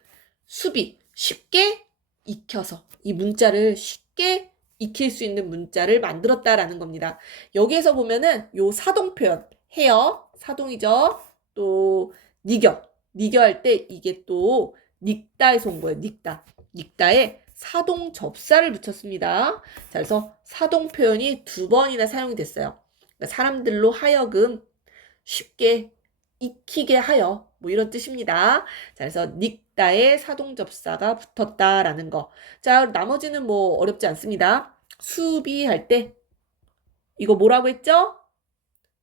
수비 쉽게 익혀서 이 문자를 쉽게 익힐 수 있는 문자를 만들었다라는 겁니다. 여기에서 보면은 요 사동 표현 해요. 사동이죠. 또 니격. 니격할 때 이게 또 닉다에서 온 거예요. 닉다. 닉다에 사동 접사를 붙였습니다. 자, 그래서 사동 표현이 2번이나 사용이 됐어요. 사람들로 하여금 쉽게 익히게 하여 뭐 이런 뜻입니다. 자, 그래서 닉다에 사동접사가 붙었다라는 거. 자, 나머지는 뭐 어렵지 않습니다. 수비할 때 이거 뭐라고 했죠?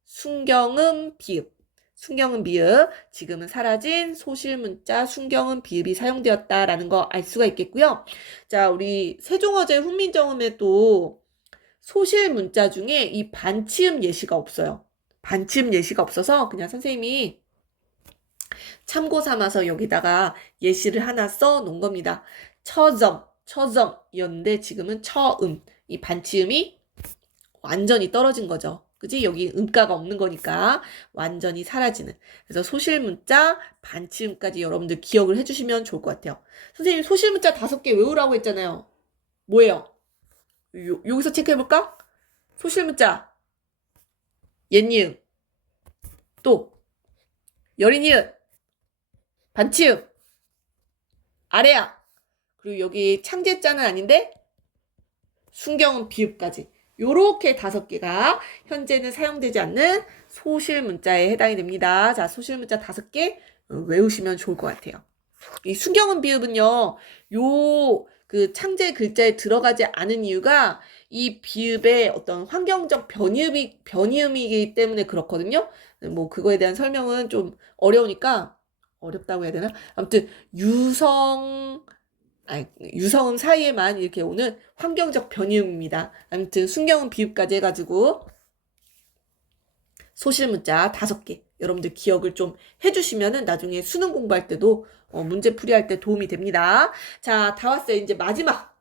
순경음 비읍. 순경음 비읍. 지금은 사라진 소실문자 순경음 비읍이 사용되었다라는 거 알 수가 있겠고요. 자, 우리 세종어제 훈민정음에도 소실 문자 중에 이 반치음 예시가 없어요. 반치음 예시가 없어서 그냥 선생님이 참고 삼아서 여기다가 예시를 하나 써 놓은 겁니다. 처점이었는데 지금은 처음. 이 반치음이 완전히 떨어진 거죠. 그지? 여기 음가가 없는 거니까 완전히 사라지는. 그래서 소실 문자 반치음까지 여러분들 기억을 해주시면 좋을 것 같아요. 선생님 소실 문자 5개 외우라고 했잖아요. 뭐예요? 여기서 체크해볼까? 소실문자 옛니은 또 여린이은 반치음 아래야 그리고 여기 창제자는 아닌데 순경은 비읍까지 요렇게 5개가 현재는 사용되지 않는 소실문자에 해당이 됩니다. 자, 소실문자 5개 외우시면 좋을 것 같아요. 이 순경은 비읍은요 요 그 창제 글자에 들어가지 않은 이유가 이 비읍의 어떤 환경적 변이음이기 때문에 그렇거든요. 뭐 그거에 대한 설명은 좀 어렵다고 해야 되나? 아무튼 유성음 사이에만 이렇게 오는 환경적 변이음입니다. 아무튼 순경음 비읍까지 해가지고 소실문자 5개 여러분들 기억을 좀 해주시면은 나중에 수능 공부할 때도 문제 풀이할 때 도움이 됩니다. 자, 다 왔어요. 이제 마지막.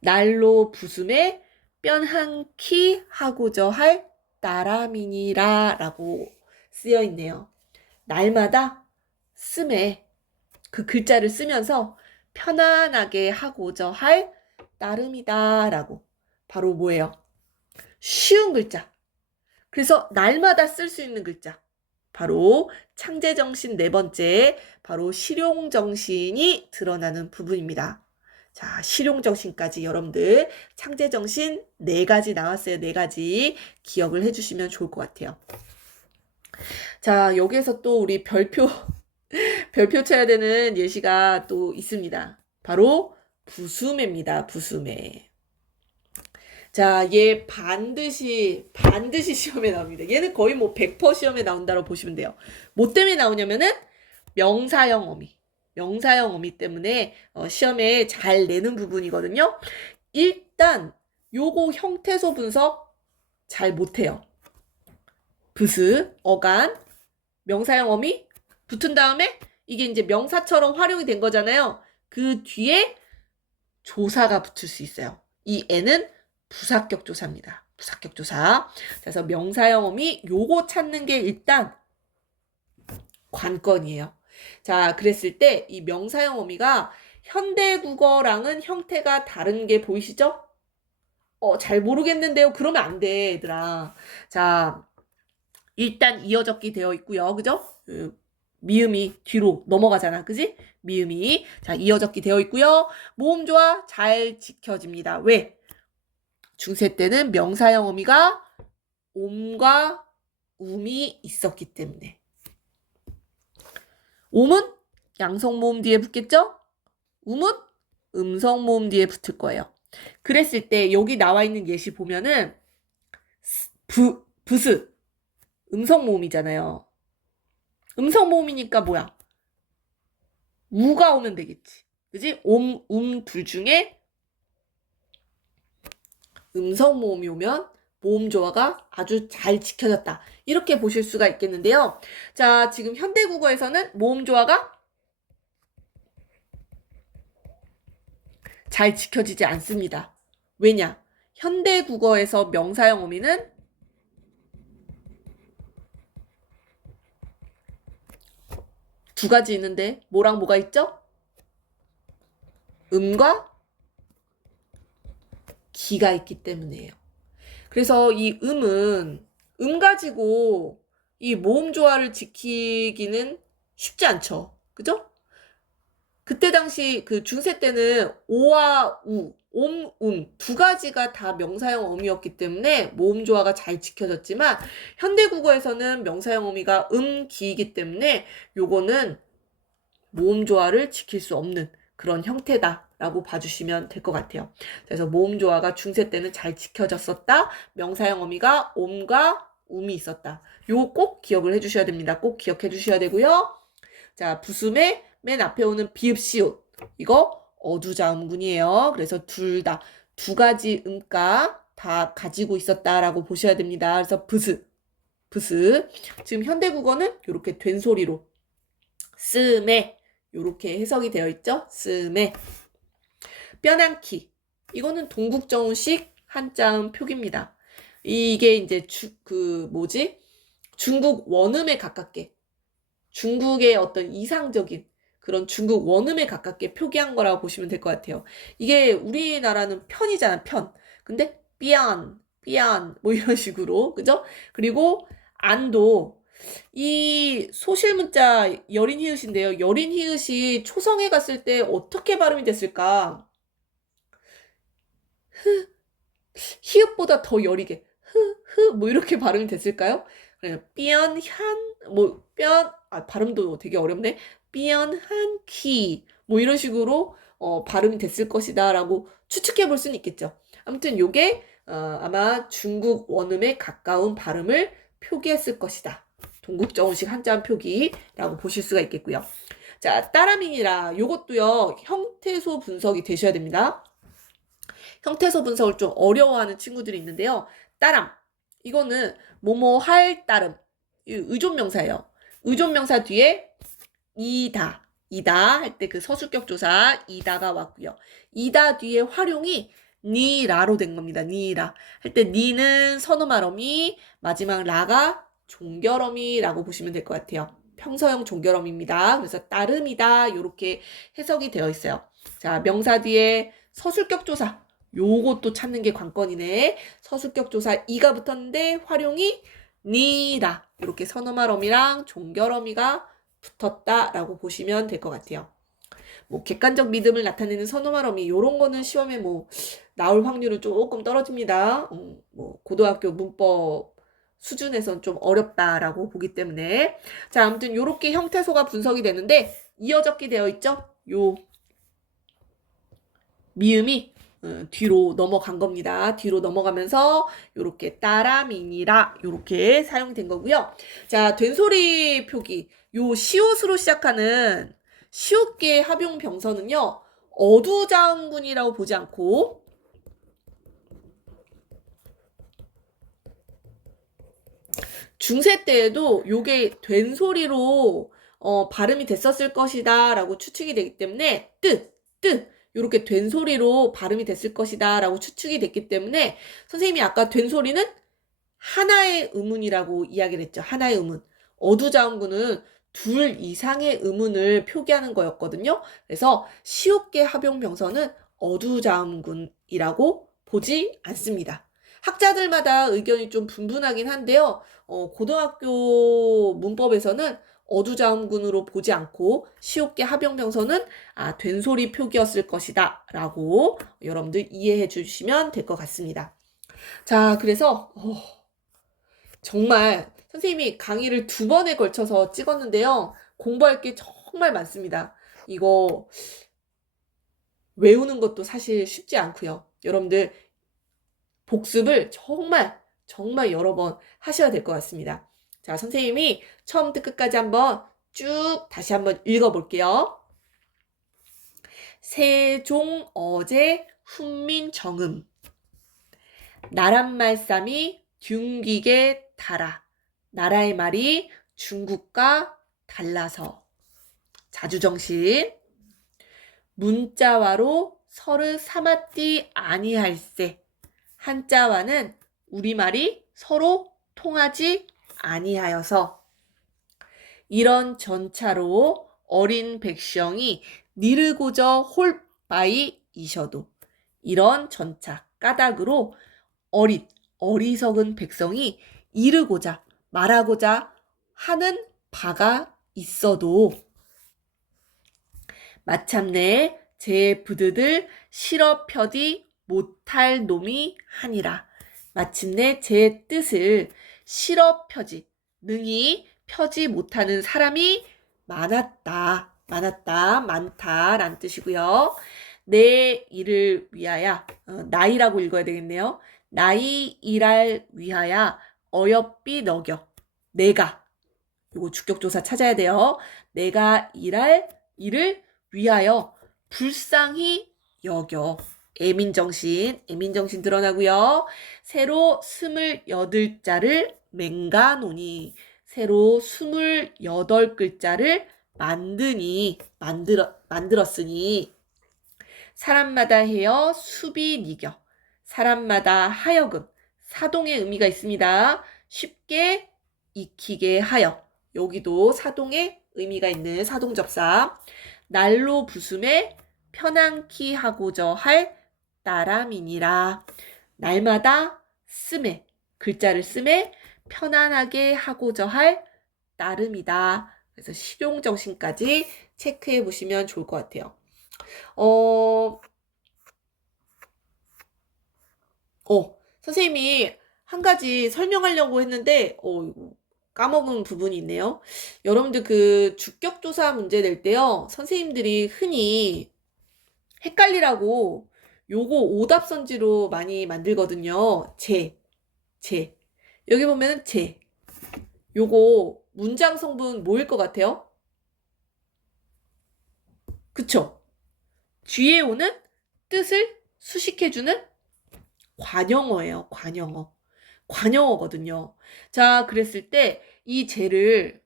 날로 부숨에 뼈 한 키 하고저 할 따라미니라 라고 쓰여 있네요. 날마다 씀에 그 글자를 쓰면서 편안하게 하고저 할 따름이다 라고. 바로 뭐예요? 쉬운 글자. 그래서 날마다 쓸 수 있는 글자. 바로 창제정신 4번째, 바로 실용정신이 드러나는 부분입니다. 자, 실용정신까지 여러분들 창제정신 4가지 나왔어요. 4가지 기억을 해주시면 좋을 것 같아요. 자, 여기에서 또 우리 별표 쳐야 되는 예시가 또 있습니다. 바로 부수매입니다. 부수매. 자, 얘 반드시 시험에 나옵니다. 얘는 거의 뭐 100% 시험에 나온다고 보시면 돼요. 뭐 때문에 나오냐면은 명사형 어미 때문에 시험에 잘 내는 부분이거든요. 일단 요거 형태소 분석 잘 못해요. 부스, 어간, 명사형 어미 붙은 다음에 이게 이제 명사처럼 활용이 된 거잖아요. 그 뒤에 조사가 붙을 수 있어요. 이 애는 부사격 조사입니다. 부사격 조사. 그래서 명사형 어미 요거 찾는 게 일단 관건이에요. 자, 그랬을 때 이 명사형 어미가 현대국어랑은 형태가 다른 게 보이시죠? 잘 모르겠는데요. 그러면 안 돼, 얘들아. 자, 일단 이어적기 되어 있고요. 그죠? 미음이 뒤로 넘어가잖아. 그지? 미음이. 자, 이어적기 되어 있고요. 모음조화 잘 지켜집니다. 왜? 중세 때는 명사형 어미가 옴과 움이 있었기 때문에. 옴은 양성모음 뒤에 붙겠죠? 움은 음성모음 뒤에 붙을 거예요. 그랬을 때 여기 나와 있는 예시 보면은 부스 음성모음이잖아요. 음성모음이니까 뭐야? 우가 오면 되겠지. 그지? 둘 중에 음성모음이 오면 모음조화가 아주 잘 지켜졌다. 이렇게 보실 수가 있겠는데요. 자, 지금 현대국어에서는 모음조화가 잘 지켜지지 않습니다. 왜냐? 현대국어에서 명사형 어미는 두 가지 있는데 뭐랑 뭐가 있죠? 음과 기가 있기 때문이에요. 그래서 이 음은 음 가지고 이 모음 조화를 지키기는 쉽지 않죠. 그죠? 그때 당시 그 중세 때는 오와 우, 두 가지가 다 명사형 어미였기 때문에 모음 조화가 잘 지켜졌지만 현대국어에서는 명사형 어미가 기이기 때문에 요거는 모음 조화를 지킬 수 없는 그런 형태다라고 봐주시면 될 것 같아요. 그래서 모음 조화가 중세 때는 잘 지켜졌었다. 명사형 어미가 옴과 움이 있었다. 요거 꼭 기억을 해주셔야 됩니다. 꼭 기억해 주셔야 되고요. 자, 부음의 맨 앞에 오는 비읍 시옷. 이거 어두자음군이에요. 그래서 둘 다 두 가지 음가 다 가지고 있었다라고 보셔야 됩니다. 그래서 부스. 지금 현대국어는 이렇게 된 소리로 쓰메 이렇게 해석이 되어 있죠. 쓰메. 뼈난키. 이거는 동국정식 한자음 표기입니다. 이게 이제 중국 원음에 가깝게 중국의 어떤 이상적인 그런 중국 원음에 가깝게 표기한 거라고 보시면 될 것 같아요. 이게 우리나라는 편이잖아, 편. 근데 삐안 뭐 이런 식으로, 그죠? 그리고 안도 이 소실문자 여린 히읗인데요. 여린 히읗이 초성에 갔을 때 어떻게 발음이 됐을까? 히읗보다 더 여리게 뭐 이렇게 발음이 됐을까요? 그냥 발음도 되게 어렵네. 삐연한키 뭐 이런 식으로 발음이 됐을 것이다 라고 추측해 볼 수는 있겠죠. 아무튼 요게 아마 중국 원음에 가까운 발음을 표기했을 것이다. 동국정식 한자음 표기라고 보실 수가 있겠고요. 자, 따라민이라 요것도요. 형태소 분석이 되셔야 됩니다. 형태소 분석을 좀 어려워하는 친구들이 있는데요. 따람. 이거는 뭐뭐 할 따름. 의존명사예요. 의존명사 뒤에 이다 할 때 그 서술격 조사 이다가 왔고요. 이다 뒤에 활용이 니라로 된 겁니다. 니라 할 때 니는 선어말어미, 마지막 라가 종결어미라고 보시면 될 것 같아요. 평서형 종결어미입니다. 그래서 따름이다 이렇게 해석이 되어 있어요. 자, 명사 뒤에 서술격 조사 요것도 찾는 게 관건이네. 서술격 조사 이가 붙었는데 활용이 니라 이렇게 선어말어미랑 종결어미가 붙었다라고 보시면 될 것 같아요. 뭐 객관적 믿음을 나타내는 선어말어미 이런 거는 시험에 뭐 나올 확률은 조금 떨어집니다. 뭐 고등학교 문법 수준에선 좀 어렵다라고 보기 때문에 자, 아무튼 요렇게 형태소가 분석이 되는데 이어적기 되어 있죠? 요 미음이 뒤로 넘어간 겁니다. 뒤로 넘어가면서 요렇게 따라미니라 요렇게 사용된 거고요. 자, 된소리 표기. 요 시옷으로 시작하는 시옷계 합용 병서는요. 어두자음군이라고 보지 않고 중세 때에도 요게 된소리로 발음이 됐었을 것이다 라고 추측이 되기 때문에 뜻 요렇게 된소리로 발음이 됐을 것이다 라고 추측이 됐기 때문에 선생님이 아까 된소리는 하나의 음운이라고 이야기를 했죠. 하나의 음운. 어두자음군은 둘 이상의 음운을 표기하는 거였거든요. 그래서 시옷계 합용병서는 어두자음군이라고 보지 않습니다. 학자들마다 의견이 좀 분분하긴 한데요. 고등학교 문법에서는 어두자음군으로 보지 않고 시옷계 합영병선은 된소리 표기였을 것이다 라고 여러분들 이해해 주시면 될 것 같습니다. 자, 그래서 정말 선생님이 강의를 2번에 걸쳐서 찍었는데요. 공부할 게 정말 많습니다. 이거 외우는 것도 사실 쉽지 않고요. 여러분들 복습을 정말 여러 번 하셔야 될 것 같습니다. 자, 선생님이 처음부터 끝까지 한번 쭉 다시 한번 읽어볼게요. 세종 어제 훈민정음 나란 말씀이 균기게 달아 나라의 말이 중국과 달라서 자주정신 문자와로 서르 삼았디 아니할세 한자와는 우리말이 서로 통하지 아니하여서 이런 전차로 어린 백성이 니르고저 홀 바이 이셔도 이런 전차 까닭으로 어리석은 백성이 이르고자 말하고자 하는 바가 있어도 마참내 제 부드들 실어 펴디 못할 놈이 하니라. 마침내 제 뜻을 실어 펴지 능히 펴지 못하는 사람이 많다란 뜻이고요. 내 일을 위하여 나이라고 읽어야 되겠네요. 나이 일할 위하여 어여삐 너겨 내가 요거 주격조사 찾아야 돼요. 내가 일할 일을 위하여 불쌍히 여겨 애민정신 드러나고요. 새로 28자를 맹가노니 새로 28글자를 만들었으니 사람마다 해여 수비 니겨 사람마다 하여금 사동의 의미가 있습니다. 쉽게 익히게 하여 여기도 사동의 의미가 있는 사동접사 날로 부숨에 편안키 하고저 할 따람이니라. 날마다 쓰매 글자를 쓰매 편안하게 하고저 할 따름이다. 그래서 실용정신까지 체크해 보시면 좋을 것 같아요. 선생님이 한 가지 설명하려고 했는데 까먹은 부분이 있네요. 여러분들 그 주격조사 문제 낼 때요. 선생님들이 흔히 헷갈리라고 요거 오답선지로 많이 만들거든요. 여기 보면은 요거 문장 성분 뭐일 것 같아요? 그쵸? 뒤에 오는 뜻을 수식해주는 관형어예요. 관형어거든요. 자, 그랬을 때 이 제를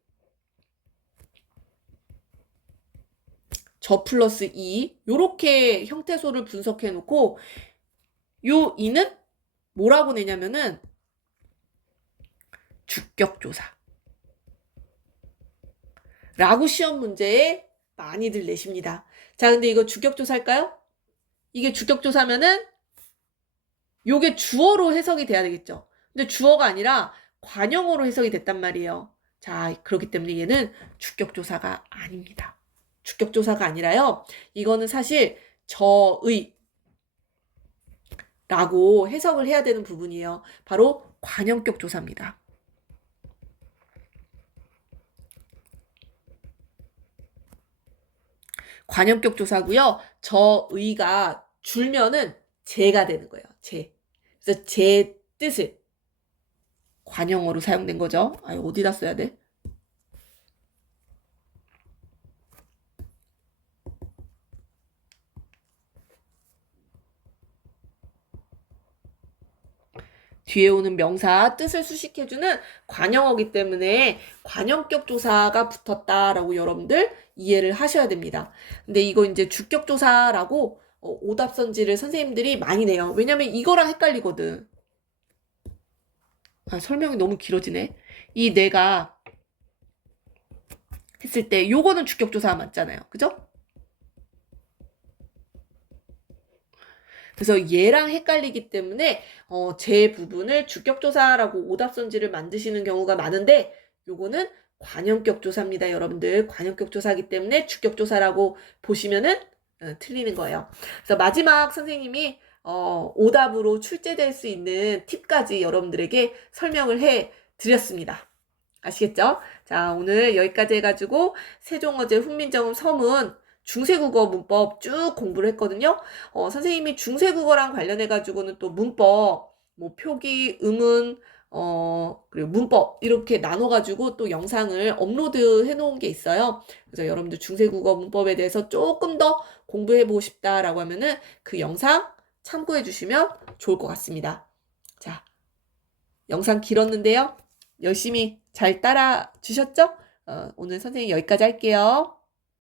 저 플러스 이 요렇게 형태소를 분석해 놓고 요 이는 뭐라고 내냐면은 주격조사 라고 시험 문제에 많이들 내십니다. 자, 근데 이거 주격조사일까요? 이게 주격조사면은 요게 주어로 해석이 돼야 되겠죠. 근데 주어가 아니라 관형어로 해석이 됐단 말이에요. 자, 그렇기 때문에 얘는 주격조사가 아닙니다. 주격조사가 아니라요. 이거는 사실 저의 라고 해석을 해야 되는 부분이에요. 바로 관형격 조사입니다. 관형격 조사고요. 저의가 줄면은 제가 되는 거예요. 그래서 제 뜻을 관형어로 사용된 거죠. 어디다 써야 돼? 뒤에 오는 명사 뜻을 수식해주는 관형어기 때문에 관형격 조사가 붙었다라고 여러분들 이해를 하셔야 됩니다. 근데 이거 이제 주격 조사라고 오답선지를 선생님들이 많이 내요. 왜냐면 이거랑 헷갈리거든. 설명이 너무 길어지네. 이 내가 했을 때 요거는 주격 조사 맞잖아요. 그죠? 그래서 얘랑 헷갈리기 때문에 제 부분을 주격조사라고 오답선지를 만드시는 경우가 많은데 요거는 관형격 조사입니다, 여러분들. 관형격 조사이기 때문에 주격 조사라고 보시면은 틀리는 거예요. 그래서 마지막 선생님이 오답으로 출제될 수 있는 팁까지 여러분들에게 설명을 해 드렸습니다. 아시겠죠? 자, 오늘 여기까지 해가지고 세종어제 훈민정음 서문 중세국어 문법 쭉 공부를 했거든요. 선생님이 중세국어랑 관련해가지고는 또 문법, 뭐 표기, 음은, 그리고 문법 이렇게 나눠가지고 또 영상을 업로드 해놓은 게 있어요. 그래서 여러분들 중세국어 문법에 대해서 조금 더 공부해보고 싶다라고 하면은 그 영상 참고해 주시면 좋을 것 같습니다. 자, 영상 길었는데요. 열심히 잘 따라 주셨죠? 오늘 선생님 여기까지 할게요.